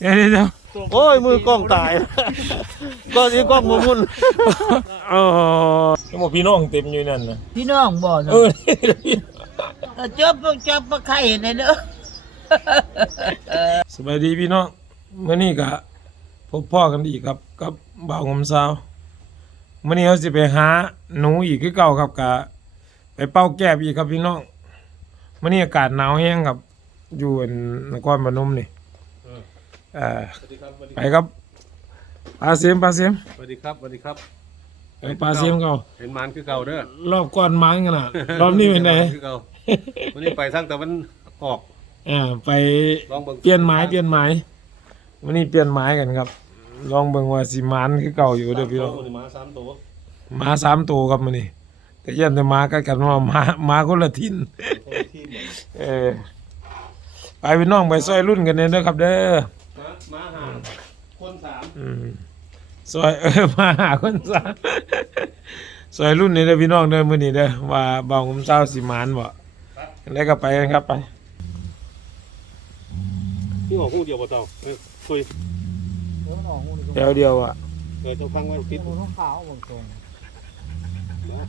เดี๋ยวเดี๋ยวเดี๋ยวโอ้ยมือกล้องตายก็นี้กล้องมุมุนเออทั้งหมดพี่น้องเต็มอยู่นั่นนะพี่น้องบ่เอเนาะอเออจับจับปลาไข่ในเด้อสบายดีพี่น้องเมื่อนี้ก็พบพ่อกันอีกครับกับบ่าวงมสาวเมื่อนี้เขาสิไปหาหนูอีกคือเก่าครับกะไปเป้าแก้บอีกครับพี่น้องเมื่อนี้อากาศหนาวแห้งครับ อยู่นครพนมนี่เออสวัสดีครับสวัสดีไปครับปลาเสียมปลาเสียมสวัสดีครับสวัสดีครับ ไปปลาเสียมเก่าเห็นมันคือเก่าเด้อรอบก่อนมันกันนะรอบนี้เป็นไงคือเก่าวันนี้ไปทั้งแต่มันออกอ่าไปลองเบิ่งเปลี่ยนไม้เปลี่ยนไม้วันนี้เปลี่ยนไม้กันครับ ลองเบิ่งว่าสิมันคือเก่าอยู่เด้อพี่น้อง สามตัวมาสามตัวหมาสามตัวครับมื้อนี้แต่ยันแต่หมากัดกันว่าหมาหมาคนละทิน คนละทีมเออ ไปพี่น้องไปซอยรุ่นกันเด้อครับ เด้อมามาหาคนสามอืมซอยเออมาหาคนสามซอยรุ่นนี่เด้อพี่น้องเด้อมื้อนี้เด้อว่าเบาผมเช้าสิมานบ่แล้วก็ไปกันครับไปนี่ออกหูเดียวบ่เจ้าเอ้ยคุยเดี๋ยวมันออกหูนี่เดียวเดียวอะเออเจ้าฟังไว้ติดก็ต้องขาวบางตรงนะ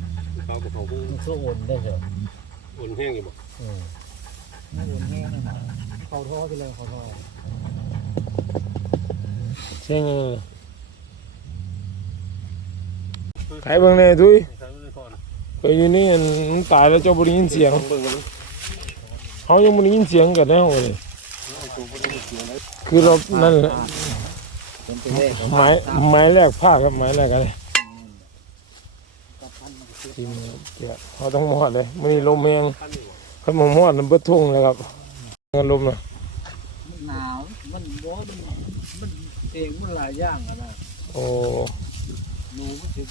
เขาบอกเขาหูมันคือโอนได้เหรออุ่นแห้งอยู่บ่เออ ไม่โอนแห้งนะเขาท่อไปเลยเขาท่อเช่งเออใครเบิ่งแน่ทุยใช้ไม่ได้พอนะเคยอยู่นี่มันตายแล้วเจ้าบ่ได้ยินเสียงลองเบิ่งมันเขายังบ่ได้ยินเสียงกันแน่เลยไอ้ตัวบ่ได้เสียงเลยคือเรานั่นแหละเป็นตัวเลขไม้ไม้แรกภาคครับไม้แรกอะไรจริงครับเดี๋ยวเขาต้องมอดเลยมันนี่ลมแรง ขั้นอยู่บ่ขันมมอดมันเบิดทุ่งเลยครับเงินลมนะมันหนาว มันร้อนมันเองมันหลายอย่างอะนะโอ้หนูมันถึง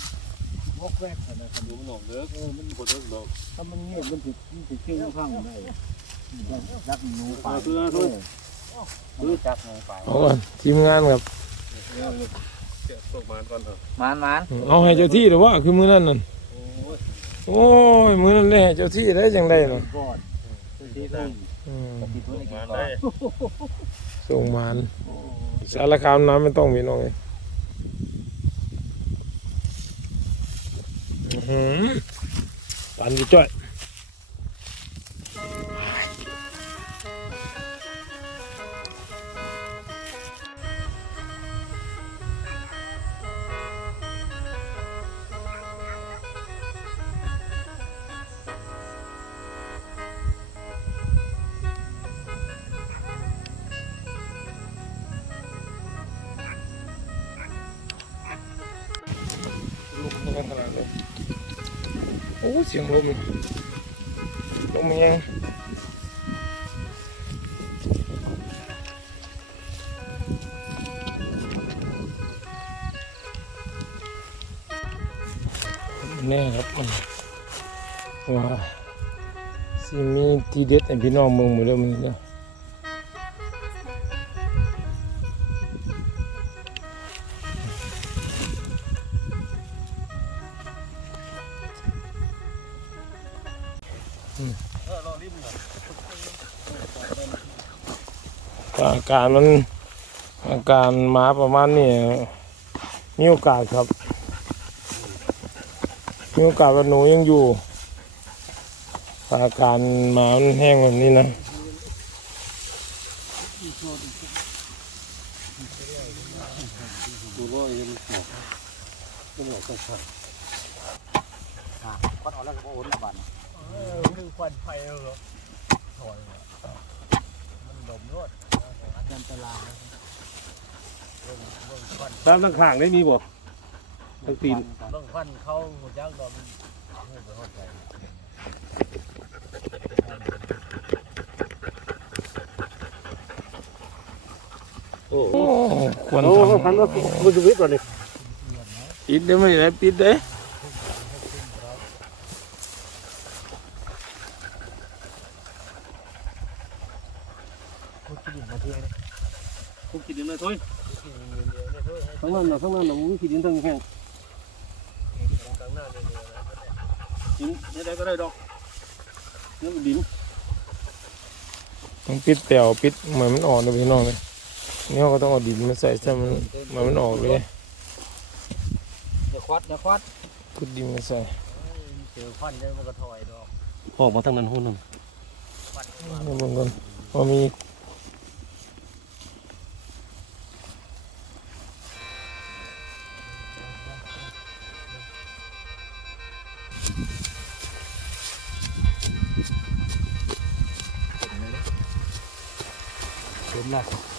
วอกแวกขนาดดูมันออกเด้อเออมันบ่เด้อดอกถ้ามันเงียบมันถึงมันถึงชื่อข้างได้รักหนูไปเออเออรู้จักหนูไปเอาก่อนทีมงานครับเสียตกมาก่อนเถอะมานมานเอาให้เจ้าที่หรือว่าคือมือนั่นนั่น โอ้ยโอ้ยมือนั่นเลยให้เจ้าที่ได้จังได้น่ะก่อนที่ทุ่งอืมที่ทุ่งกินมาก่อได้นส่งมานสารคามน้ำไม่ต้องมีน้องเลยอื้อหือปันจะจ้อย ลมลมยังแน่ครับว้าสิมีทีเด็ดให้พี่น้องเมืองหมดแล้วมึงเนี่ย อาการมันอาการหมาประมาณนี้มีโอกาสครับมีโอกาสว่าหนูยังอยู่อาการหมามันแห้งแบบนี้นะ ดูว่ายังออกมันออกสักพัก ควันออกแล้วก็โอนละบันคือควันไฟเหรอถอยมันดมรวดอันตราย ตาม ทางข้างได้มีบ่ทางตีนต้องควันเข้าหัวจักดอมหูไปหดใจโอ้โอ้ควรโอ้ทำพันว่าคุณชีวิตก่อนดิปิดได้ไหมได้ปิดได้ พูดกินมาเที่ยง คุณกินดินเลยทุยทั้ง นั้นน่ะทั้งนั้นน่ะมึงกินดินทั้งแห้งกินได้ก็ได้ดอกเนื้อดินต้องปิดแตวปิดเหมือนมันออกเลยพี่น้องเลยนี่เราก็ต้องเอาดินมาใส่ซะมันเหมือนมันออกเลยอย่าควัดอย่าควัดพุดดินมาใส่เจอควันเดี๋ยวมันก็ถอยดอกออกมาทางนั้นหุ่นนึงควันนี่เบิ่งก่อนว่ามีเต็ม แล้ว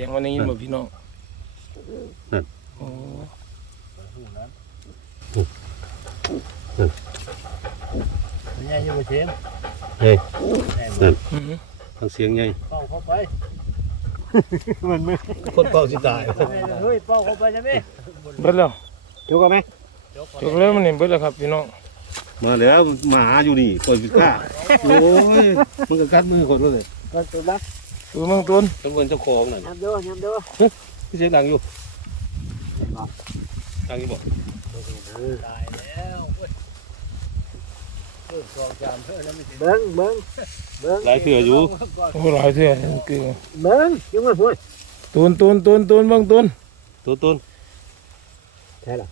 สียงวันนี้ยินบ่พี่น้องโอ้มันยังอยู่บนเชียงเฮ้ยอื้อหือทางเสียงใหญ่เป้าเข้าไปมันไม่คนเป้าสิตายเฮ้ยเป้าเข้าไปจะไม่เบิดแล้วยกเอาไหมจบแล้วมันนี่เบิดแล้วครับพี่น้องมาแล้วหมาอยู่นี่ปล่อยพิก้าโอ้ยมันก็กัดมือคนด้วยเลยก็ตัวละ ดูมืองต้นต้องเป็นเจ้าของน่ะน้ำด้อน้ำด้อพี่เสียงดังอยู่ดังอยู่บ่ตายแล้วเว้ยเพิ่มกองจามเพิ่มแล้วไม่ถึงเบิ้งเบิ้งเบิ้งหลายเถื่ออยู่โอ้หลายเท่าคือ เบิ้งยังไม่พูดตูนตูนตูนตูนเบิ่งตูนตัวต้นใช่หรอ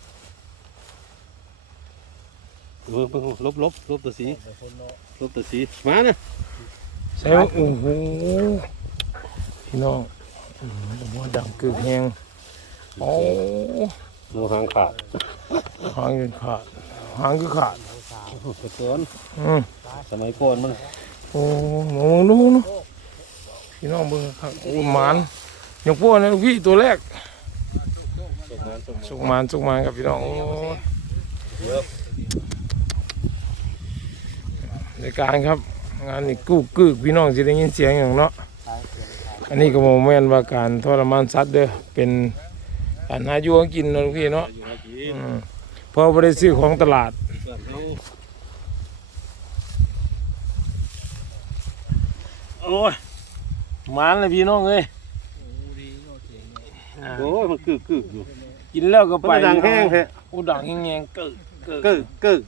เออเพิ่งลบลบลบตัวสีลบตัวสีมาเนี่ยใส่โอ้โห พี่น้องอื้อหือหัวดังกึกแหงโอ้โมหางขาดหางยังขาดหางคือขาดกระต้นอืมสมัยก่อนมันโอ้มองดูเนาะพี่น้องเบิ่งครับโอ้หมานอย่างพวกนั้นลูกพี่ตัวแรกตกงานตกสุกหมานสุกหมานครับพี่น้องโอ้ในการครับ งานนี้กู้กึกพี่น้องสิได้ยินเสียงอย่างเนาะ อันนี้ก็บ่แม่นว่าการทรมานสัตว์เด้อเป็นการหาอยู่หากินเนาะลูกพี่เนาะอยู่นาทีอืมเพอบ่ได้ซื้อของตลาดบ้านเขาโอ้ยหมานเลยพี่น้องเอ้ยโอ้ยมันกึกกึกอยู่กินแล้วก็มันไปดังแห้งแท้โอ้ดังแห้งๆกึกกึกกึกกึก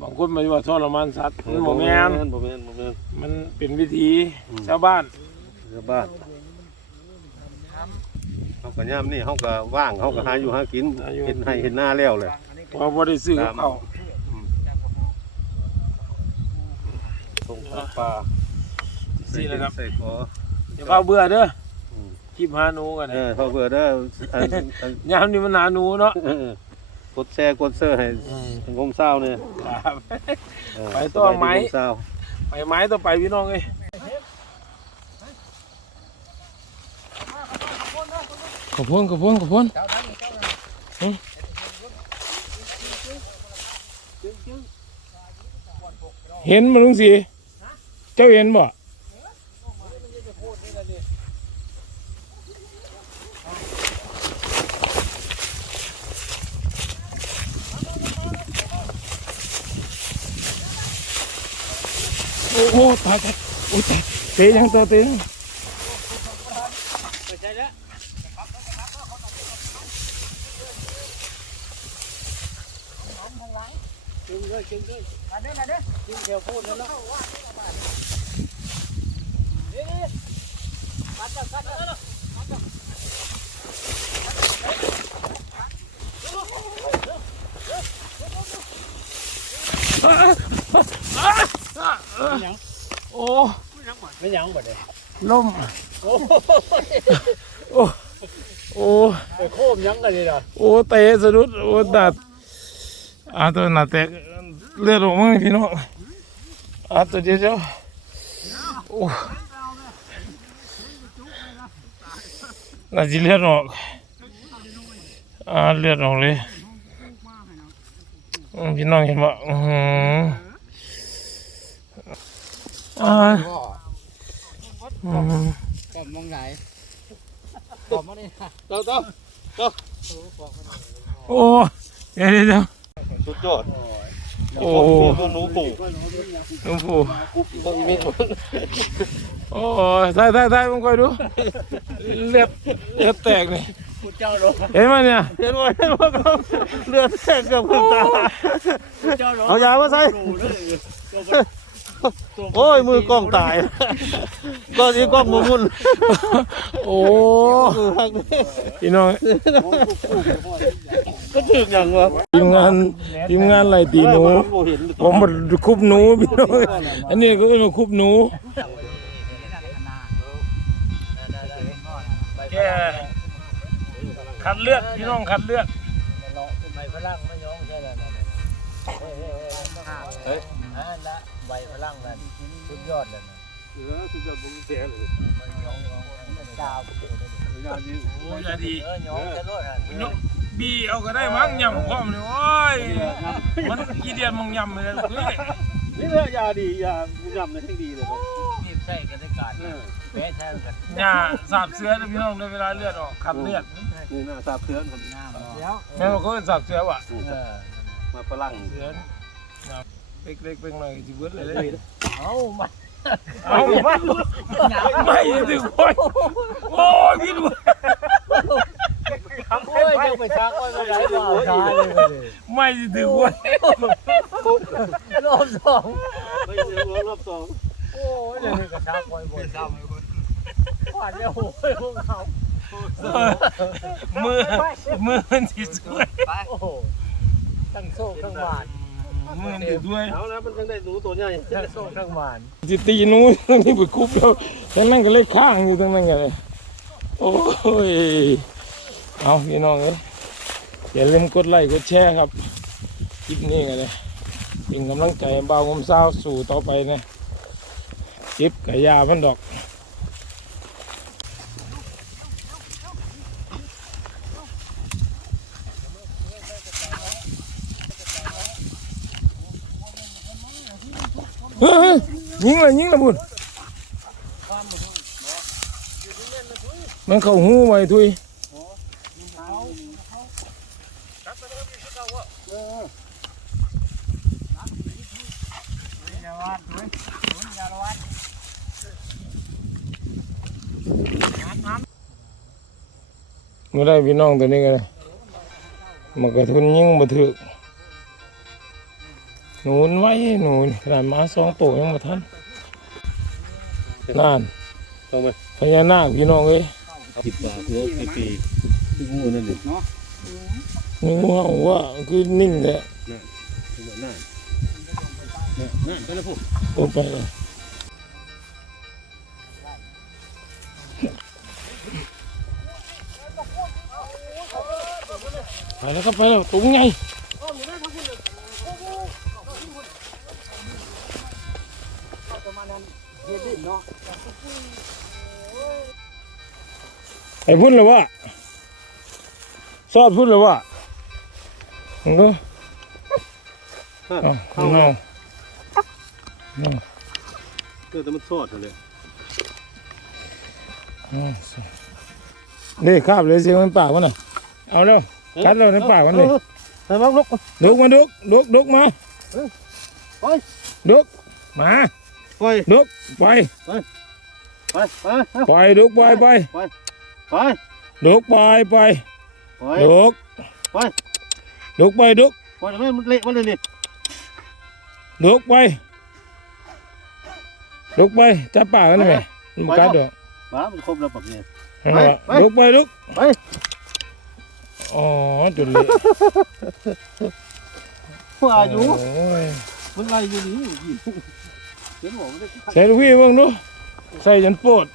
บางคนมาว่าทรมานสัตว์มันบ่แม่นบ่แม่นบ่แม่นมันเป็นวิธีอืมชาวบ้าน เรือบ้านเขาก็ย่ามนี่เขาก็ว่างเขาก็หาอยู่หากินเห็นให้เห็นหน้าแล้วเลยเพอบ่ได้ซื้อกับเขาตรงปลาสิแหละครับใส่ขออย่าเฝ้าเบื่อเด้ออมคลิปหาหนูกันเออพอเบื่อได้ออันอันยามนี้มันหาหนูเนาะเออกดแชร์กดเซอร์ให้สังคมเศร้าเนี่ยครับเออไปต่อไหมสบายดีสังคเศร้าไปไม้ต่อไปพี่น้องเอ้ย ขอบคุณขอบคุณขอบคุณหึเห็นมาลุงสีเจ้าเห็นบ่โอ้โหตายตายโอ้ยตายเตะยังตัวเตะยัง ไม่ใช่แล้วจึงเลยจึงเลยมาเด้อมาเด้อจึงเดี๋ยว พูดแล้วเนาะนี่ปัดปัดปัดโอ้ไม่ยังบ่ได้ล่มโอ้โอ้โอ้ไปโคมยังกันเลยล่ะโอ้เตะสะดุดโอ้ดัดอ่าตัวหนาแตกเลือดออกมั้งพี่น้อง อ่าตัวเดียวเจ้าโอ้น่าจะเลือดออกอ่าเลือดออกเลยอืมพี่น้องเห็นบ่อื้อหืออ่าก็อืมก็มองไหนตอบมานี่ค่ะเจ้าเจ้าโอ้เดี๋ยวเดี๋ยวเดี๋ยวสุดยอด โอ้พวกหนูปู่หลวงปู่พวกมีคนโอ้ใส่ใส่ใส่ผมคอยดูเลือดเลือดแตกนี่คุณเจ้าโดนเห็นไหมเนี่ยเห็นไหมว่าเขาเลือดแตกเกับคุณตาคุณเจ้าโดนเอายามาใส่ดูเลย โอ้ยมือกล้องตาย ก็อีกล้องมุมุนโอ้มือหักนี่พี่น้องก็ถึงอย่างวะทีมงานทีมงานไล่ตีหนูผมเห็นผมมาคุบหนูพี่น้องอันนี้ก็เป็นคุบหนูแกคัดเลือดพี่น้องคัดเลือดใบพลังไม่ย้องใช่ไหมเฮ้ยอ่าละ ใบพลังนั่นสุดยอดเลยเออสุดยอดผมเสียเลยมันย้องย้องดาวยาดีโอ้ยาดีเออย้องจะรอดอะยกบีเอาก็ได้มั้งยำพร้อมเลยโอ้ยมันกี่เดือนมึงยำเลยลูกเอ้ยนี่แหละยาดียาบุญยำในทั้งดีเลยครับรีบใส่กันได้การแพ้แท้กันหญ้าสาบเสือนะพี่น้องในเวลาเลือดออกคัดเลือดนี่น่าทราบเพื่อนผมน้ำแล้วแม่บอกเขาเป็นสาบเสือว่ะเออมาฝรั่งเสือ ครับเล็กๆเป็นหน่อยจิเบิดเลยเลยเอามาเอาไม่ไม่ถึงโอ้ยโอ้ยพี่ดูโอ้ยยังไปชักว่าไม่ได้บ่าวช้าเลยไม่ถึงโอ้ยรอบสองไม่เสียหัวรอบสองโอ้ยเดี๋ยวนี้ก็ชักไว้บนซ้ำขวานเนี่ยโอ้ยพวกเขามือมือมันสิสวยโอ้โหทั้งโซ่ทั้งหวาน มือมันสิด้วยเอาแล้วมันยังได้หนูตัวใหญ่ทั้งโซ่ทั้งหวานจิตีหนู้ตรงนี้ไปคุบแล้วแต่นั่นก็เลยข้างอยู่ตรงนั้นไงเลยโอ้ยเอาพี่น้องเอ้ยอย่าลืมกดไลค์กดแชร์ครับคลิปนี้กันเลยเป็นกำลังใจให้บ่าวงมสาวสู่ต่อไปนะเจ็บกะยามันดอก เฮ้ยยิงเลยยิงเลยบุญมันเข้าหูไว้ทุยมาได้พี่ น้องตัวนี้กันเลยมันกระทุนยิงมาถึกหนูนไว้หนูนขนาดหมาสองตัวยังมาทันนั่นเข้ามาพญานาคพี่น้องเอ้ยติดปากเนื้อปีปีที่งูนั่นนี่เนาะนึกว่าว่าคือนิ่งแหละหน้าหน้าไปแล้วพวกโอ้ไปเลยไปแล้วครับไปแล้วตุ้งไง ไอ้พุ่นเลยวะซอดพุ่นเลยวะมึงดูเอ้าเข้าเงาเกิดแต่มันสอดเลยนี่คาบเลยเสียงมันปากมันน่ะเอาเร็วกัดเร็วในปากมันเลยไปบ้างลูกดุกมาดุกดุกดุกมาไปดุกมา ไปดุกไปไปไปไปดุกไปไปไปดุกไปไปไปดุกไปดุกไปดุกไปทำไมมันเละมันเลยนี่ดุกไปดุกไปจับปากกันได้ไหมมันกัดดอกบ้ามันครบแล้วแบบนี้เห็นไหมไปดุกไปดุกไปอ๋อจุดเละว่าอยู่โอ้ยมันไรอยู่นี่ ใส่ลูกพี่เบิ่งดูใส่จนปวด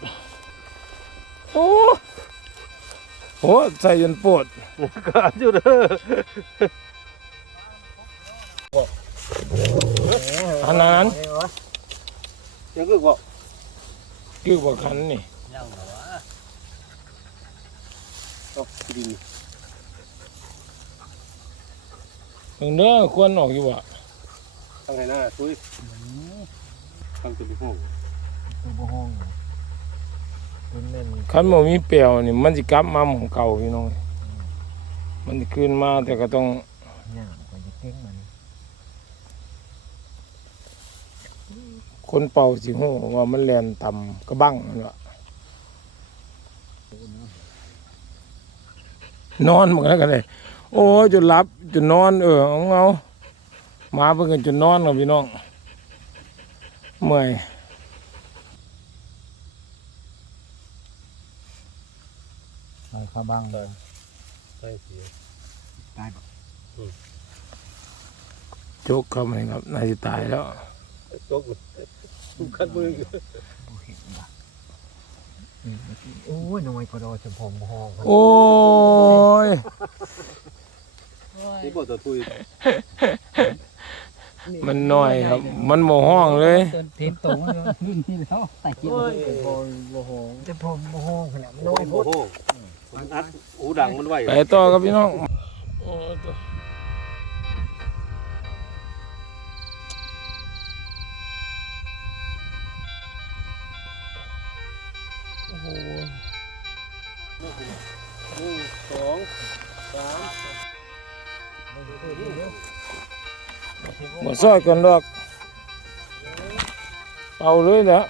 โอ้โหใส่จนปวดขาดอยู่เด้ออันนั้นยังคือบอกคือบ่คันนี่ยังเหรออ๋อดินเบิ่งเด้อควรออกอยู่ว่ะทางไหนหน้าซุย ตั้งตัวที่ห้องตัวบ่ห้องเป็นแม่นคันบ่มีเปลวนี่มันสิกลับมาหม่องเก่าพี่น้องมันสิขึ้นมาแต่ก็ต้องย่างกว่าจะเก่งมันคนเป่าสิฮู้ว่ามันแล่นต่ำกระบังนั่นว่ะนอนมันก็ได้โอ้ยจนหลับจนนอนเออเอาเอามาเพิ่นก็จนนอนกับพี่น้อง เมื่อยใส่ข้าบ้างเลยใช่เสียตายบ่จกเข้ามาครับน่าสิตายแล้วตกคัดมือบ่เห็นว่ะอืมโอ้ยน้อยก็ดอจมพงบ่ห้องโอ้ยนี่บ่ตัวทุย มันน้อยครับ มันโมห้องเลยเต็มตรงรุ่นที่แล้วใส่กินบ่บ่ห้องแต่ผมบ่ห้องขนาดน้อยโพโอ้ดโหมันอัดหูดังมันไหวไปต่อครับพี่น้อง มาซอยกันดอกเอาเลยแหละ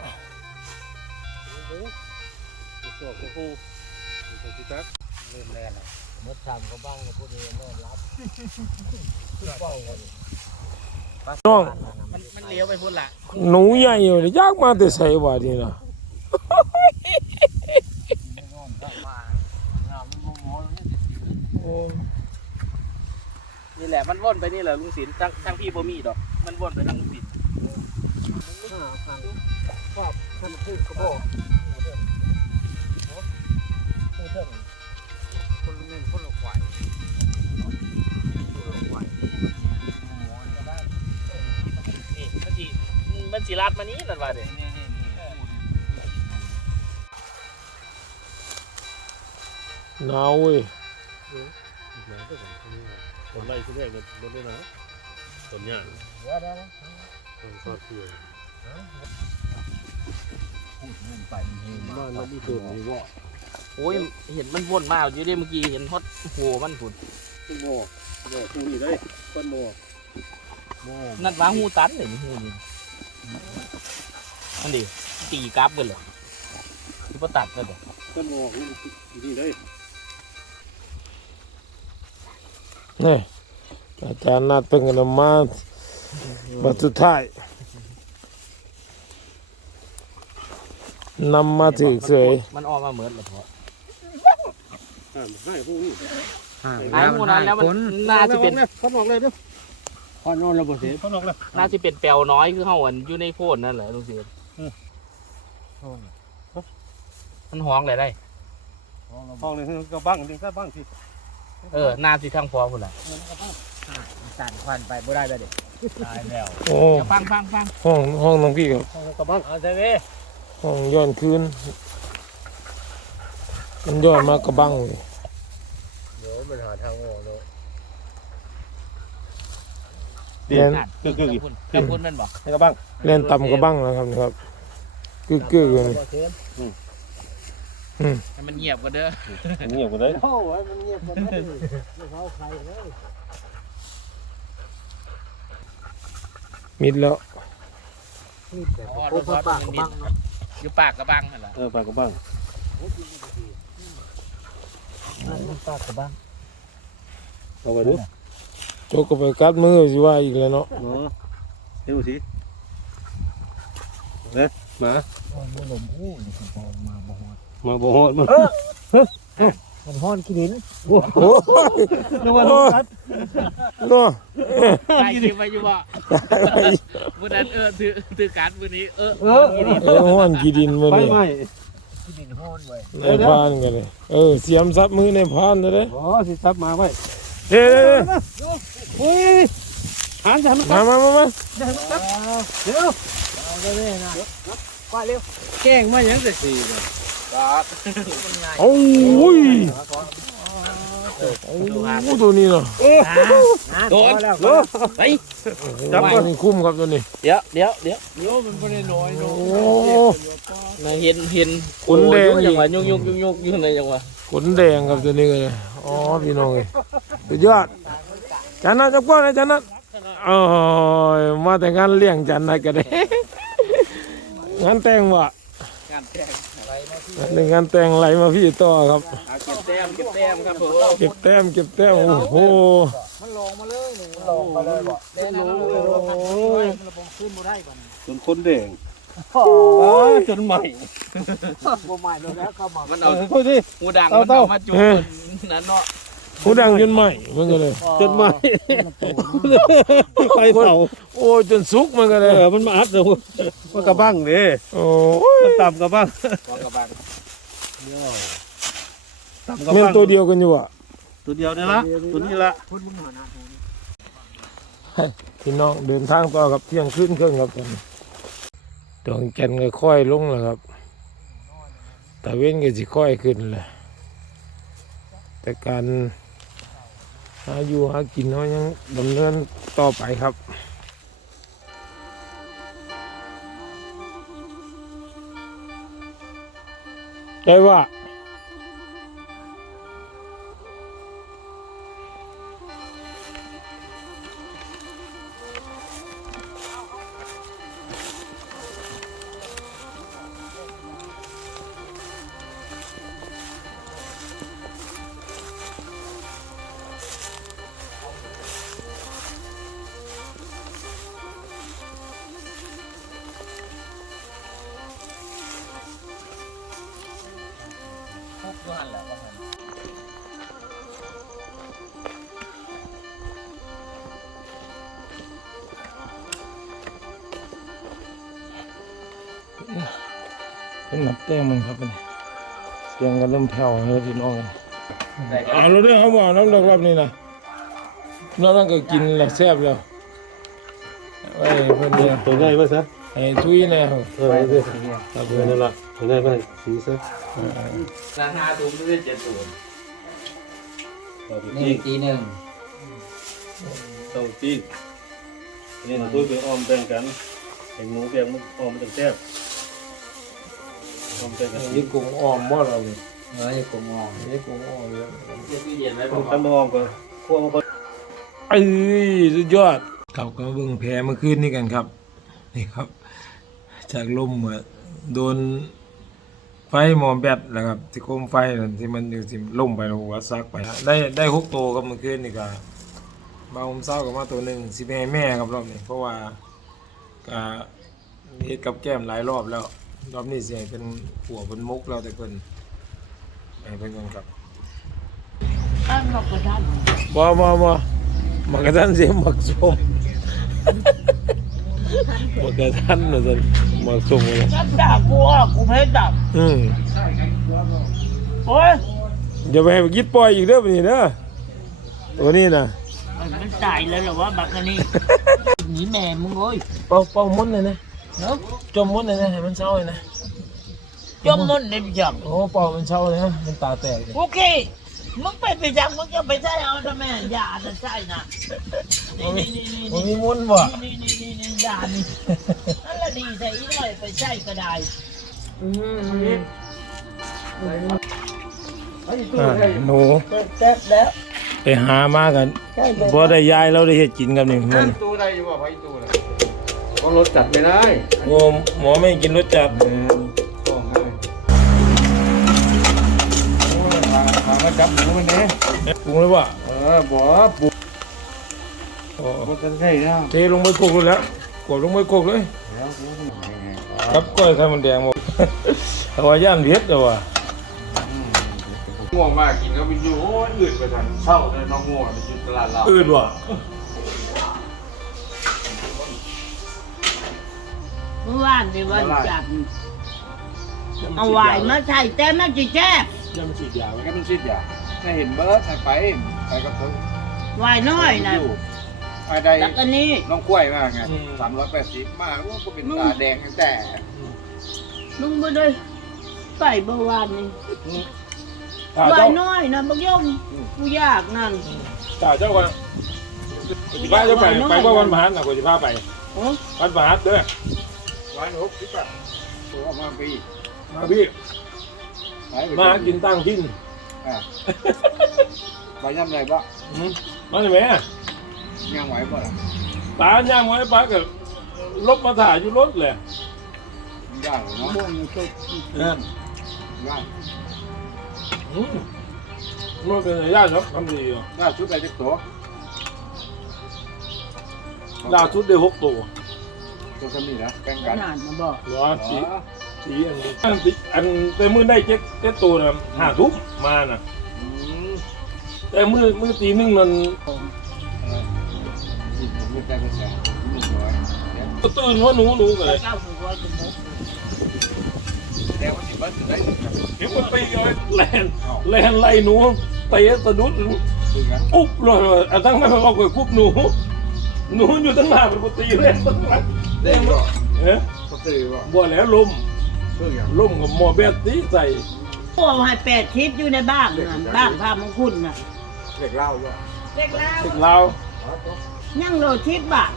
สองโอ้โหสองที่ตักเริ่มแล่นแล้วมดทำก็บ้างกับผู้นี้นอนรับเป้ากันน้องมันมันเลี้ยวไปพุ่นละหนูใหญ่อยู่เลยยากมาแต่ใส่บาดีนะนอ นี่แหละมันว่นไปนี่แหละลุงศิลป์ทั้งทั้งพี่บ่มีดอก มันว่นไปทางลุงศิลป์ห้าพันชอบท่านพูดก็บอกพูดเรื่องคนเงินคนละควายคนละควายหวมันสิมันสิลาดมานี้นั่นว่าเด้นี่นี่นี่หนาวเว้ย ตอนไล่ที่แรกเนี่ยบนด้วยนะต้นหญ้าเดี๋ยวเดี๋ยวต้นซอดเกลือพูดเงินไปมันเฮงบ้านมันมีต้นมีวอดโอ้ยเห็นมันวนมาอยู่ด้เมื่อกี้เห็นฮอดโหมันพุ่นต้นหมกหมอกนี่ได้ต้นหมกโม่นั่นว่าหูตันเลยนี่หูนี่มันดิตีกราฟกันเลยคือบ่ตัดกันเลยต้นหมกนี่ได้ นี่อาจารย์นัดเป็นกันมาบัดสุดท้ายนำมาถึงเสยมันออกมาเหมือนเลยพอห้ามให้พวกนี้ไอ้หูนั้นแล้วมันน่าจะเป็นต้นหมอกเลยเด้อพอนอนระบบเสียต้นหมอกเลยน่าจะเป็นแปลวน้อยคือเฮาอันอยู่ในโพดนั่นแหละลุงศิลป์มันห้องเลยได้ห้องเลยก็บ้างดึงก็บ้างสิ เออน่าสิทางพอพุ่นล่ะสั่นควันไปบ่ได้แล้วเด็กตายแล้วโอ้เดี๋ยวฟังฟังฟังห้องห้องน้องพี่ครับห้องก็บ้างเอาใจเว้ห้องย้อนคืนมันย้อนมากระบังเลยเดี๋ยวมันหาทางออกเนาะเรียนนั่นเกลือเกลือทางกี่พุ่นทางพุ่นแม่นบ่ให้ก็บ้างเรียนต่ำกระบังนะครับนะครับกึกกึกเลย ให้มันเงียบกว่าเด้อเงียบกันเลยโอ้ยมันเงียบกันไม่ไม่เขาใครเลยมิดแล้วนี่แต่โคตรปากบังเนาะอยู่ปากกระบังนั่นล่ะเออไปก็บ้างปากบังเอาไปดูโจกก็ไปกัดมือสิว่าอีกแล้วเนาะเนาะเดี๋ยวสิเด้มาโอ้ยมันลมอู้นี่คือพอมาบ่ฮอด มาบ่ฮอดมันมันฮอดขี้ดินโอ้ยนึกว่าน้องกัดเนาะถ่ายคลิปไว้อยู่บ่มื้อนั้นเออถือถือการมื้อนี้เออเออเอ้ห้อนกี่ดินมาไปเนี่ยไหมขี้ดินฮอดเว้ยในพานกันเลยเออเสียมซับมือในพานเลยเด้อ๋อสิซับมาไว้เฮ้ยโอ้ยหันหันมามามามาเดี๋ยวเอาได้เลยนะแกล้งมาอย่างแต่สี่ ครับโอ้ยโอ้ตัวนี้เนาะโดนโดนไปจับมันนี่คุ้มครับตัวนี้ เดี๋ยวเดี๋ยวเดี๋ยวโยมันไม่ได้น้อยโอ้เนาะมาเห็นเห็นขนแดงโอ้ยยังวะยุกยุกยุกยุกอยู่ในยังวะขนแดงครับตัวนี้เลยอ๋อพี่น้องเลยสุดยอดจันนัทจับก้อนนะจันนัทโอ้ยมาแต่งานเลี้ยงจันนัทก็ได้งานแต่งวะงานแต่ง หนึ่งงานแต่งไหลมาพี่ต่อครับเอาเก็บแต้มเก็บแต้มครับผมเก็บแต้มเก็บแต้มโอ้โหมันลงมาเลยมันลงมาเลยบ่แน่นอนมันระบงขึ้นบ่ได้บ่จนคนแดงจนใหม่บ่ใหม่เลยแล้วเข้ามามันเอาพูดดิหูดังมันเอามาจุ่มนั่นเนาะ หูดังจนใหม่มันก็เลย จนใหม่ไฟเผาโอ้ยจนสุกมันก็เลยเออมันมาอัดเลยมันกระบังเลยโอ้ยมันต่ำกระบังกองกระบังต่ำกระเงินบังตัวเดียวกันอยู่อะตัวเดียวนี่ละตัวนี้ละพุ่นมึงหาหน้าพี่น้องเดินทางต่อครับเที่ยงคืนครึ่งครับตอนนี้ดวงจันทร์ก็ค่อยลงแล้วครับตะเว้นก็สิค่อยขึ้นแหละแต่การ หาอยู่หากินเขายังดำเนินต่อไปครับได้ว่า นหนับแต้มมันครับอันนี้เสียงก็เริ่มแผ่วเลยพี่น้องได้กันเอาเราเรื่องเขาบอกน้ำเลิกรอบนี้นะน้องนั่นก็กินแล้วแซ่บแล้วไอ้เพื่อนเนี่ยตัวง่ายป่ะซะไอ้ทุยเนี่ยครับเออไอ้เด้อครับเออนั่นละตัวง่ายป่ะสีซะร้านห้าทุ่มไม่ได้เจ็ดทุ่มเอาไปหนึ่จิ้งตีหนึ่งต้องจิ้งนี่เราตัวไปอ้อมแบ่งกันไอ้หมูแบ่งมันอ้อมมันจะแซ่บ อ้อมแบ่งกันนี่กุ้งอ้อมบ่เราเนี่ยเฮ้ยกูมองนี่กุ้งอ้อมเลยเจ็ดตู้เย็นไว้บต้อองกทำอ้อมก่อนคั่วมันก่อนเอ้ยสุดยอดเขาก็เบิ่งแพ้เมื่อคืนนี่กันครับ นี่ครับ จากลมเหมือนโดน ไฟหมอแบตแหละครับที่โคมไฟนั่นที่มันอยู่ที่ล่มไปแล้วหัวซักไปได้ได้หกตัวครับเมื่อคืนนี่ก็มาผมเศร้ากับมาตัวหนึ่งสิไปให้แม่ครับรอบนี้เพราะว่าก็เฮ็ดกับแก้มหลายรอบแล้ว รอบนี้สิให้เป็นหัวเป็นมุกแล้วแต่เพิ่นให้เพิ่นกันครับตั้งนกกระทันบ่บ่บ่มักกะทันเสียมักส้มมักกะทันน่ะซั่นมักส้มเลยฉันด่ากูอะกูเพชรดับอืมโอ้ยอย่าไปให้มันยิดปล่อยอีกเด้อบัดนี้เด้อตัวนี้น่ะมันตายแล้วเหรอวะบักอันนี้หนีแม่มึงเอ้ยเป่าเป่ามุนเลยนะ เนาะจมมุนเลยนะให้มันเศร้าเลยนะจมมันในจับโอ้เป่ามันเศร้าเลยนะมันตาแตกเลยโอเคมึงไปไปจับมึงจะไปใช่เอาทำไมอย่าจะใช่นะนี่นี่นี่นี่มันนี่มีมุนบ่นี่นี่นี่นี่อย่านี่นั่นแหละดีแต่อีน้อยไปใช่ก็ได้อืมอ่าหนูเจ็บแล้วไปหามากันบ่ได้ย้ายเราได้เฮ็ดกินกันนี่มันตู้ได้อยู่บ่ไฟตู้น่ะ ต้องรถจัดไม่ได้โอ้หมอไม่กินรสจัดถามว่าจับหมูมันเด้ปรุงแล้วบ่เออบ่ปุ๊บโอ้มันจะใช่แล้วเทลงไปโคกเลยแล้วกดลงไปโคกเลยครับก้อยไข่มันแดงหมด เอาว่าย่านเผ็ดเอาว่ะง่วงมากกินก็ไปอยู่โอ้ยอืดไปทันเช่าเลยน้องง่วงไปอยู่ตลาดเรา อืดว่ะ เมื่อวานในวันจันทร์เอาไหวายมาใส่แต่มันจะแจ๊บยังมันฉีดยาไว้ก็มันฉีดยาถ้าเห็นเบิร์ดไปไปกับผมไหวายน้อยนะไปได้แล้วก็นี่ น้องกล้วยมากไงสามร้อยแปดสิบมากว่าก็เป็นตาแดงตั้งแต่มึงไม่ได้ไปเมื่อวานนี่ตาลอเจ้ายน้อยนะบักยมกูยากนั่นตาเจ้าก่อนสิพาเจ้าไปไปว่าวันพฤหัสน่ะกูสิพาไปโอ้วันพฤหัสเด้อ ร้อยหกสิบแปดตัวมาปีมาพี่มากินตั้งกินไปย่ำไรบ้าอืมมาได้ไหมยังไหวบ่ล่ะตาย่างไว้ปาก็ลบมาถ่ายอยู่รถเลยยากเนาะบ่งจบเออยากอืมมันเป็นญาติครับทำดีอยู่ยากชุดอะไรจะตัวดาวชุดได้หกตัว ตัวสมีนะแบ่งขกันนาดมาบอกเหรอสีสีอันนี้อันติอันแต่มือได้เจ็ดเจ็ดตัวนะห้าทุ่มมาน่ะ อืมแต่มือมือตีหนึงมันสิบไม่ได้ไม่ใช่หนึ่งร้อยเนี่ยตื่นว่าหนูหนูกันเลยเก้าสิบร้อยสิบหกแต่ว่าสิบเบิร์ดได้เห็นมันตีเลยแลนแลนไล่หนูเตะสะดุด คือกัน ปุ๊บเลยอันตั้งนั้นมันเอาไปปุ๊บหนู หนูอยู่ตั้งหน้าเป็นปตีเล่นตั้งหลังเด้งบ่เอ๊ะก็ตีบ่บ่แล้วลมคืออย่างลมกับหมอเบสตีใส่พวกให้แปดทิศอยู่ในบ้านนั่นบ้านพามังคุณน่ะเด็กเล่าด้วยเด็กแล้วติดลาวยังโลทิศบาท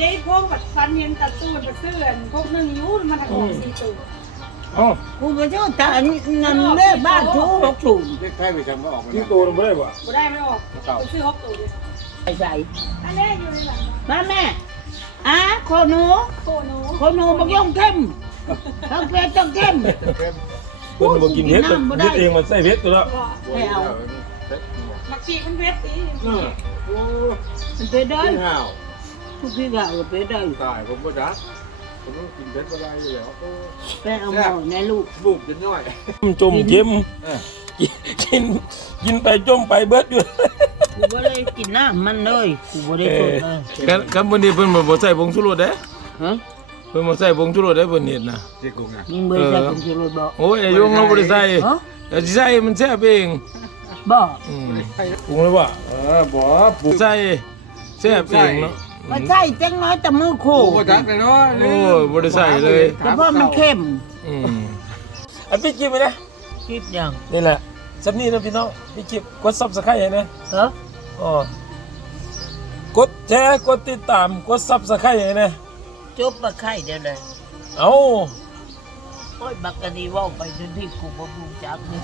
ยายพวกบัดฟันเห็นตะตูนตะเสื่อนพวกหนึ่งยูนมันตะโกนสีตูนอ๋อกูไปเจ้าตานั่นเล่บ้านทูหกสูงเด็กไทยไปจำก็ออกมาที่ตัวมันไม่ได้ป่ะบ่ได้ไม่ออกเก่าไปซื้อฮอกตูดิ ใส่ใส่อันนี้อยู่ในหลังมาแม่อะโคหนูโคหนูโคหนูบักยมเข้มต้องเพชรต้องเข้มเข้ม เพิ่นบ่กินเผ็ดกินน้ำบ่ได้เผ็ดเองมันใส่เผ็ดตัวละบ่ไม่เอา มักจีมันเพชรตีอืมมันไปได้กินห่าวทุกที่ก็เอาไปได้ตายผมก็รักผมต้องกินเพชรอะไรอยู่แล้วไปเอาหม้อในลูกบุกจะน้อย จมเค็มเออกินกินไปจมไปเบิดอยู่ กูบ่ได้กินน้ำมันเลยกูบ่ได้สดเลยกันกันบ่นี้เพิ่นบ่บ่ใส่ผงชูรสเด้ฮะเพิ่นบ่ใส่ผงชูรสเด้เพิ่นเฮ็ดน่ะเจ๊กุ้งอะมึงบ่ได้ใส่ผงชูรสบ่โอ้ยยงเราบ่ได้ใส่ฮะแต่สิใส่มันแซ่บเองบ่อืมปรุงเลยว่าเออบ่ปลูกใส่แซ่บเองเนาะมาใส่จังน้อยแต่มือโคปลูกก็จักเลยเนาะโอ้ยบ่ได้ใส่เลยแต่เพราะมันเข้มอืมอันพี่กินไปนะคิดยังนี่แหละ สำนี้นะพี่น้องพี่กิบกด Subscribe ให้นะเอออ๋อกดแชร์กดติดตามกด Subscribe ให้นะจบมาไข่เดี๋ยวเลยเอ้าโอ้ยบักกะดีเว่าไปจนที่กูบ่รู้จักนี่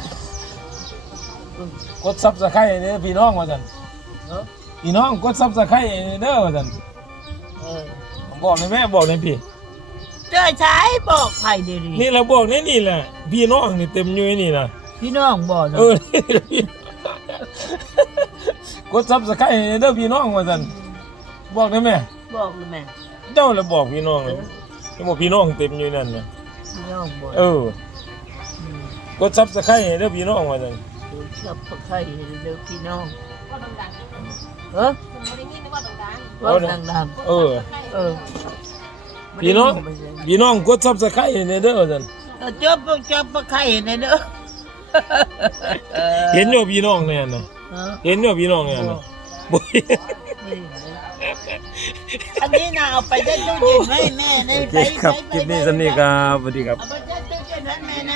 กด Subscribe ให้นะพี่น้องว่าซั่นเออพี่น้องกด Subscribe ให้เด้อว่าซั่นเออบอกในอยแม่บอกในอยพี่เจ้าชายบอกไผ่เดี๋ยวนี้นี่เราบอกในนี่แหละพี่น้องนี่เต็มอยู่ในนี่นะ พี่น้องบอกเนาะเออนี่กด Subscribe ให้เด้อพี่น้องว่าซั่นบอกได้ไหมบอกเลยแม่เจ้าละบอกพี่น้องยังบอกพี่น้องเต็มอยู่นั่นน่ะพี่น้องบอกเออกดซับสไครต์ให้เด้อพี่น้องว่าจังจับปากไข่เดี๋ยวพี่น้องก็ดังเออๆผมไม่ได้ยินว่าดังว่าดังเออๆเออพี่น้องพี่น้องกดซับสไครต์ให้เด้อว่าจังเออจับปากจับปากไข่เนี่ยเด้อ เห็นอยู่พี่น้องแน่น่ะเออเห็นอยู่พี่น้องแน่น่ะบ่เห็นนี่อันนี้นะเอาไปได้ตู้เย็นไว้แม่ในโอไปเคครับไปคลิปนี้ไปสำนี้ครับสวัสดีครับเอาไปได้ตู้เย็นไว้แม่ใน